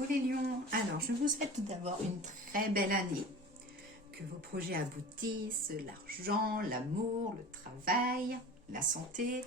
coucou les lions. Alors, je vous souhaite tout d'abord une très belle année. Que vos projets aboutissent, l'argent, l'amour, le travail, la santé.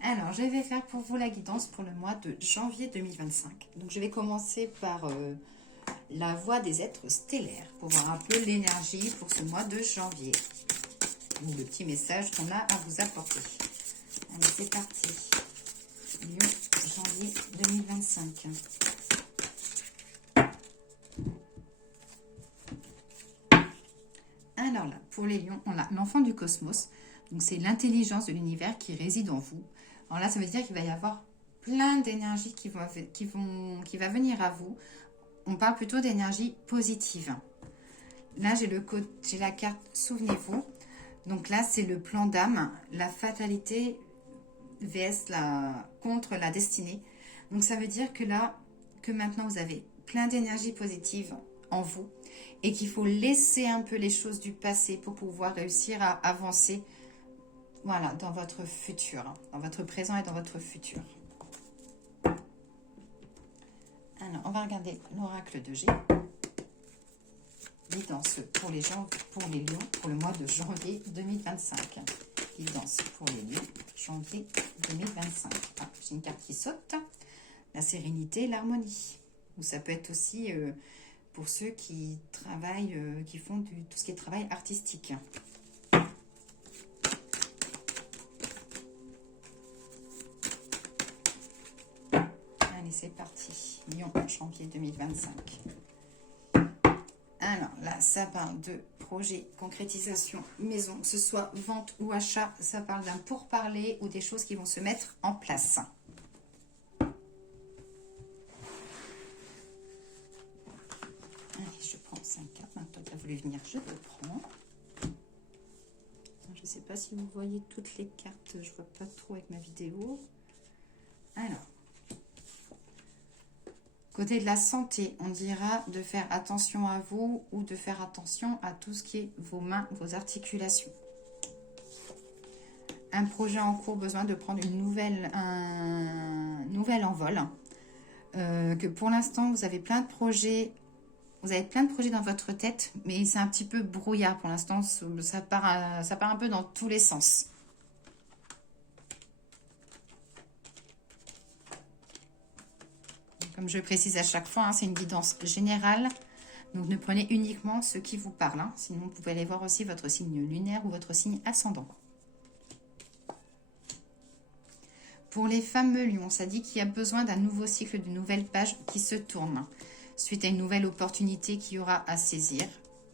Alors, je vais faire pour vous la guidance pour le mois de janvier 2025. Donc, je vais commencer par la voie des êtres stellaires pour voir un peu l'énergie pour ce mois de janvier. Ou le petit message qu'on a à vous apporter. Allez, c'est parti. Lion, janvier 2025. Alors là, pour les lions, on a l'enfant du cosmos. Donc, c'est l'intelligence de l'univers qui réside en vous. Alors là, ça veut dire qu'il va y avoir plein d'énergie qui va venir à vous. On parle plutôt d'énergie positive. Là, j'ai la carte souvenez-vous. Donc là, c'est le plan d'âme, la fatalité vs contre la destinée. Donc ça veut dire que là, que maintenant vous avez plein d'énergie positive en vous et qu'il faut laisser un peu les choses du passé pour pouvoir réussir à avancer, voilà, dans votre futur, dans votre présent et dans votre futur. Alors, on va regarder l'oracle de G. Guidance pour les lions pour le mois de janvier 2025. Guidance pour les lions, janvier 2025. Ah, j'ai une carte qui saute. La sérénité, l'harmonie. Ou ça peut être aussi pour ceux qui travaillent, qui font tout ce qui est travail artistique. Allez, c'est parti. Lion, janvier 2025. Alors là, ça parle de projet, concrétisation, maison, que ce soit vente ou achat, ça parle d'un pourparler ou des choses qui vont se mettre en place. Allez, je prends 5 cartes. Maintenant, tu as voulu venir, je te prends. Je ne sais pas si vous voyez toutes les cartes, je ne vois pas trop avec ma vidéo. Alors. Côté de la santé, on dira de faire attention à vous ou de faire attention à tout ce qui est vos mains, vos articulations. Un projet en cours, besoin de prendre un nouvel envol. Que pour l'instant, vous avez plein de projets. Vous avez plein de projets dans votre tête, mais c'est un petit peu brouillard pour l'instant. Ça part un peu dans tous les sens. Comme je précise à chaque fois, c'est une guidance générale. Donc, ne prenez uniquement ce qui vous parle. Sinon, vous pouvez aller voir aussi votre signe lunaire ou votre signe ascendant. Pour les fameux lions, ça dit qu'il y a besoin d'un nouveau cycle, d'une nouvelle page qui se tourne. Suite à une nouvelle opportunité qu'il y aura à saisir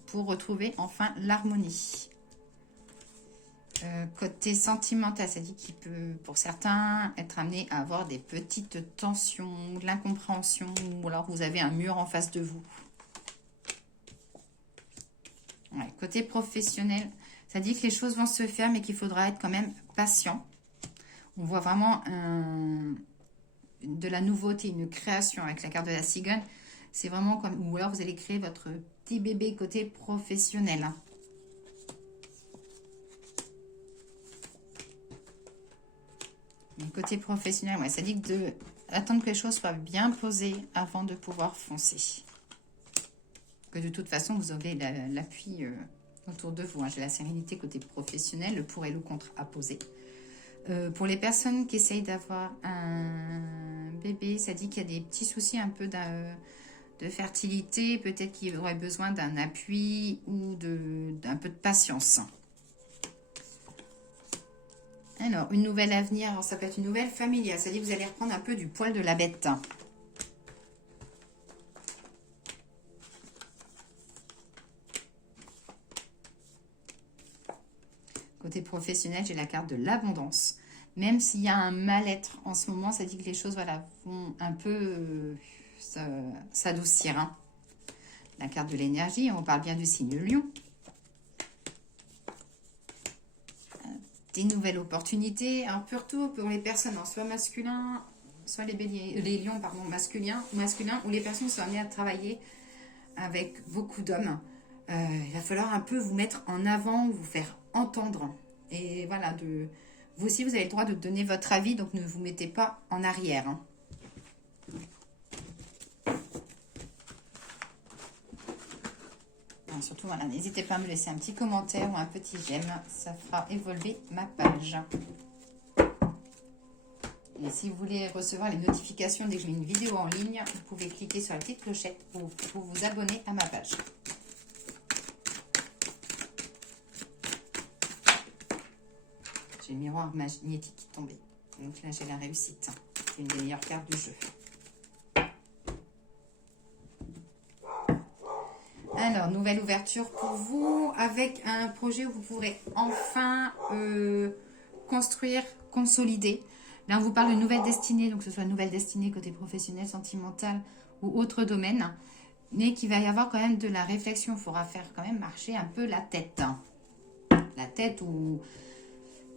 pour retrouver enfin l'harmonie. Côté sentimental, ça dit qu'il peut, pour certains, être amené à avoir des petites tensions, de l'incompréhension, ou alors vous avez un mur en face de vous. Ouais, côté professionnel, ça dit que les choses vont se faire, mais qu'il faudra être quand même patient. On voit vraiment de la nouveauté, une création avec la carte de la cigogne. C'est vraiment comme, ou alors vous allez créer votre petit bébé côté professionnel. Côté professionnel, ouais, ça dit d'attendre que les choses soient bien posées avant de pouvoir foncer. Que de toute façon, vous aurez l'appui autour de vous. J'ai la sérénité côté professionnel, le pour et le contre à poser. Pour les personnes qui essayent d'avoir un bébé, ça dit qu'il y a des petits soucis un peu de fertilité. Peut-être qu'il y aurait besoin d'un appui ou d'un peu de patience. Alors, une nouvelle avenir, alors ça peut être une nouvelle familiale. Ça dit que vous allez reprendre un peu du poil de la bête. Côté professionnel, j'ai la carte de l'abondance. Même s'il y a un mal-être en ce moment, ça dit que les choses vont un peu s'adoucir. La carte de l'énergie, on parle bien du signe lion. Des nouvelles opportunités, un peu retour pour les personnes, soit masculins, soit les lions pardon, masculins, ou les personnes sont amenées à travailler avec beaucoup d'hommes. Il va falloir un peu vous mettre en avant, vous faire entendre. Et voilà, vous aussi, vous avez le droit de donner votre avis, donc ne vous mettez pas en arrière. Hein, surtout, voilà, n'hésitez pas à me laisser un petit commentaire ou un petit j'aime. Ça fera évoluer ma page. Et si vous voulez recevoir les notifications dès que je mets une vidéo en ligne, vous pouvez cliquer sur la petite clochette pour vous abonner à ma page. J'ai le miroir magnétique qui est tombé. Donc là, j'ai la réussite. C'est une des meilleures cartes du jeu. Alors, nouvelle ouverture pour vous avec un projet où vous pourrez enfin construire, consolider. Là, on vous parle de nouvelle destinée, donc que ce soit une nouvelle destinée côté professionnel, sentimental ou autre domaine. Mais qu'il va y avoir quand même de la réflexion. Il faudra faire quand même marcher un peu la tête. La tête ou...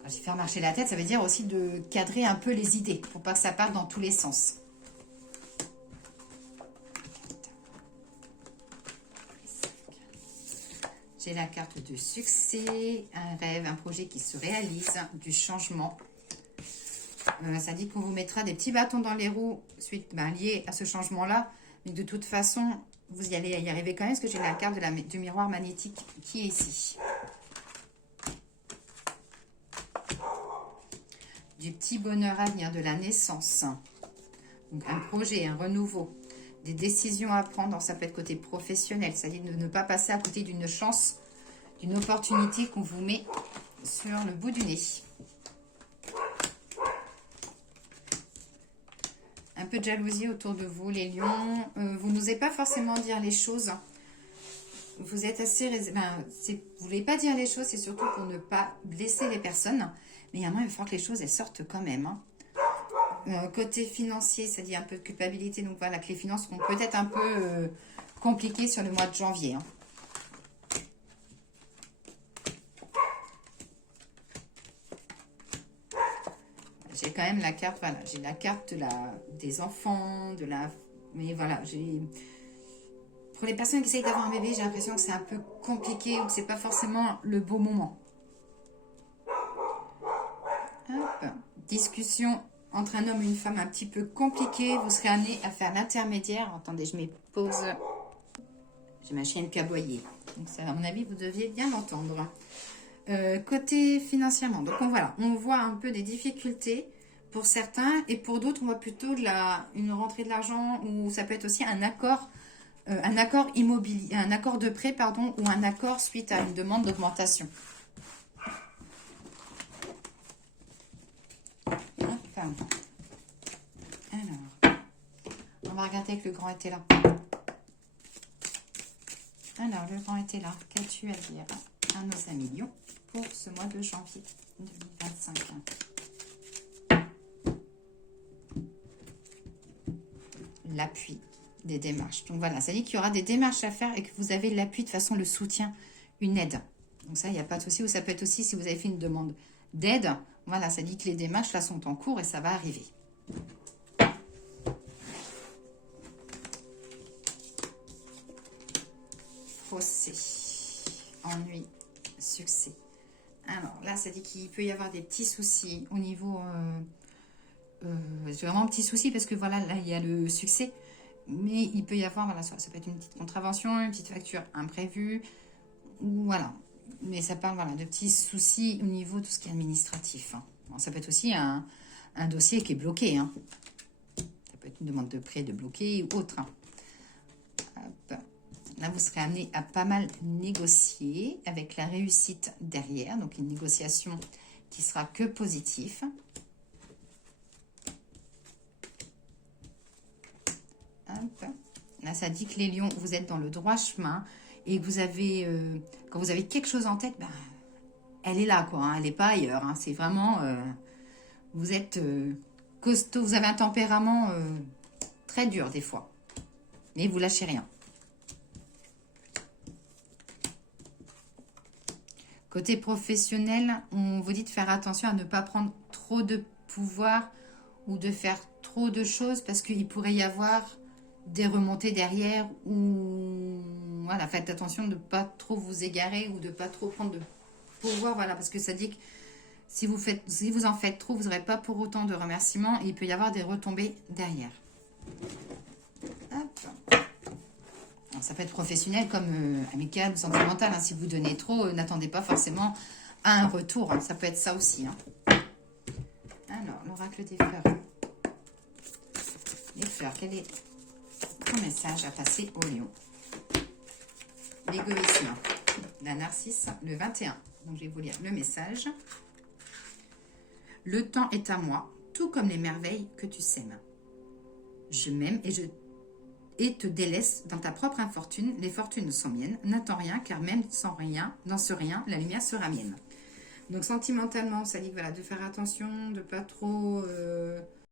Quand je dis faire marcher la tête, ça veut dire aussi de cadrer un peu les idées pour pas que ça parte dans tous les sens. J'ai la carte de succès, un rêve, un projet qui se réalise, du changement. Ça dit qu'on vous mettra des petits bâtons dans les roues suite liés à ce changement-là. Mais de toute façon, vous y allez y arriver quand même parce que j'ai la carte du miroir magnétique qui est ici. Du petit bonheur à venir, de la naissance. Donc un projet, un renouveau. Des décisions à prendre, ça peut être côté professionnel, c'est-à-dire de ne pas passer à côté d'une chance, d'une opportunité qu'on vous met sur le bout du nez. Un peu de jalousie autour de vous, les lions. Vous n'osez pas forcément dire les choses. Vous êtes assez... vous ne voulez pas dire les choses, c'est surtout pour ne pas blesser les personnes. Mais il y a un moment, il va falloir que les choses elles sortent quand même. Côté financier, ça dit un peu de culpabilité. Donc voilà, que les finances seront peut-être un peu compliquées sur le mois de janvier. J'ai quand même la carte, voilà, j'ai la carte des enfants, mais voilà, pour les personnes qui essayent d'avoir un bébé, j'ai l'impression que c'est un peu compliqué ou que c'est pas forcément le beau moment. Hop. Discussion entre un homme et une femme un petit peu compliquée. Vous serez amené à faire l'intermédiaire. Attendez, je mets pause. J'ai ma chienne qui aboyait. Donc ça, à mon avis, vous deviez bien l'entendre. Côté financièrement. Donc voilà, on voit un peu des difficultés pour certains. Et pour d'autres, on voit plutôt une rentrée de l'argent ou ça peut être aussi un accord immobilier, un accord de prêt, pardon, ou un accord suite à une demande d'augmentation. Alors, on va regarder que le grand était là. Alors, le grand était là. Qu'as-tu à dire à nos amis lions pour ce mois de janvier 2025? L'appui des démarches. Donc voilà, ça dit qu'il y aura des démarches à faire et que vous avez l'appui, de façon le soutien, une aide. Donc ça, il n'y a pas de souci. Ou ça peut être aussi si vous avez fait une demande d'aide. Voilà, ça dit que les démarches là sont en cours et ça va arriver. Procès, ennui, succès. Alors là, ça dit qu'il peut y avoir des petits soucis au niveau... c'est vraiment un petit souci parce que voilà, là, il y a le succès. Mais il peut y avoir, voilà, ça peut être une petite contravention, une petite facture imprévue. Voilà. Mais ça parle voilà, de petits soucis au niveau de tout ce qui est administratif. Bon, ça peut être aussi un dossier qui est bloqué. Ça peut être une demande de prêt de bloqué ou autre. Hop. Là, vous serez amené à pas mal négocier avec la réussite derrière. Donc, une négociation qui sera que positive. Hop. Là, ça dit que les lions, vous êtes dans le droit chemin et que vous avez, quand vous avez quelque chose en tête, ben, elle est là, quoi. Elle n'est pas ailleurs. C'est vraiment, vous êtes costaud, vous avez un tempérament très dur des fois, mais vous lâchez rien. Côté professionnel, on vous dit de faire attention à ne pas prendre trop de pouvoir ou de faire trop de choses parce qu'il pourrait y avoir des remontées derrière ou voilà, faites attention de ne pas trop vous égarer ou de ne pas trop prendre de pouvoir, voilà, parce que ça dit que si vous en faites trop, vous n'aurez pas pour autant de remerciements et il peut y avoir des retombées derrière. Hop. Alors, ça peut être professionnel comme amical ou sentimental. Hein. Si vous donnez trop, n'attendez pas forcément à un retour. Hein. Ça peut être ça aussi. Hein. Alors, l'oracle des fleurs. Les fleurs, quel est ton message à passer au lion? L'égoïsme, la narcisse, le 21. Donc, je vais vous lire le message. Le temps est à moi, tout comme les merveilles que tu sèmes. Je m'aime et te délaisse dans ta propre infortune. Les fortunes sont miennes. N'attends rien, car même sans rien, dans ce rien, la lumière sera mienne. Donc, sentimentalement, ça dit voilà, de faire attention, de pas trop